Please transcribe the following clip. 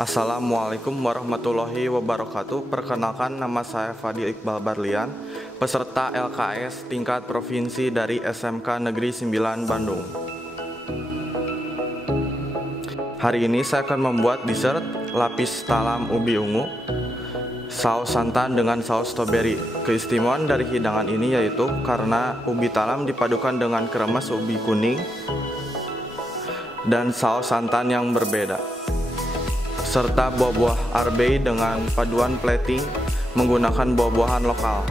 Assalamualaikum warahmatullahi wabarakatuh. Perkenalkan, nama saya FADHIL IQBAL BARLIAN, peserta LKS tingkat provinsi dari SMK Negeri 9 Bandung. Hari ini saya akan membuat dessert lapis talam ubi ungu, saus santan dengan saus strawberry. Keistimewaan dari hidangan ini yaitu karena ubi talam dipadukan dengan kremes ubi kuning dan saus santan yang berbeda, serta buah-buah arbei dengan paduan plating menggunakan buah-buahan lokal.